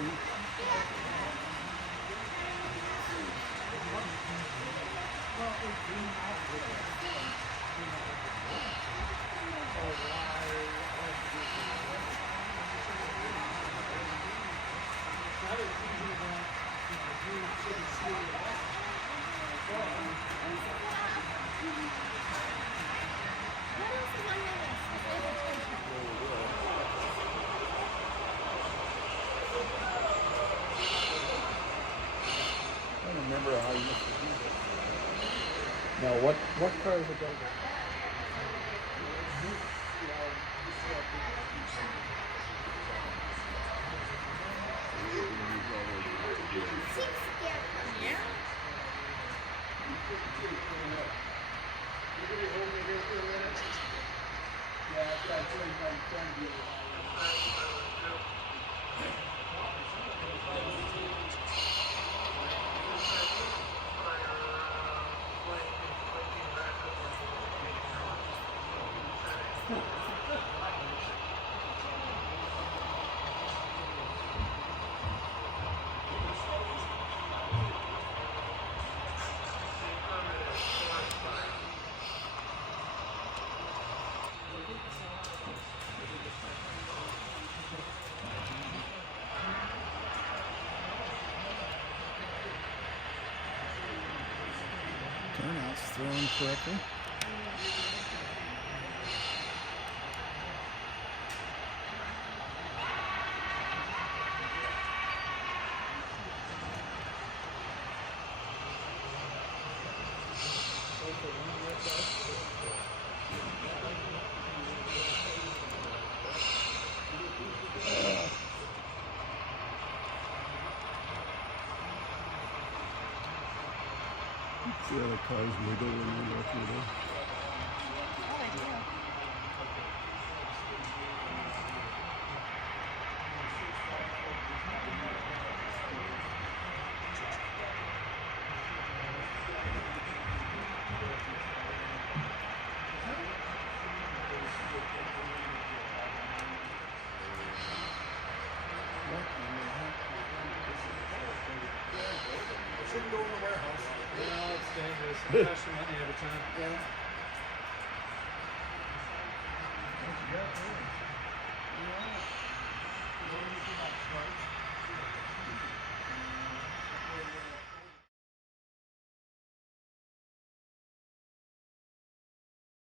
I don't remember how you must have used it. Now, what car is it? Turnouts thrown correctly. The other cars wiggle when they go through there. Shouldn't go in the warehouse. No, it's dangerous. It costs you money every time. Yeah.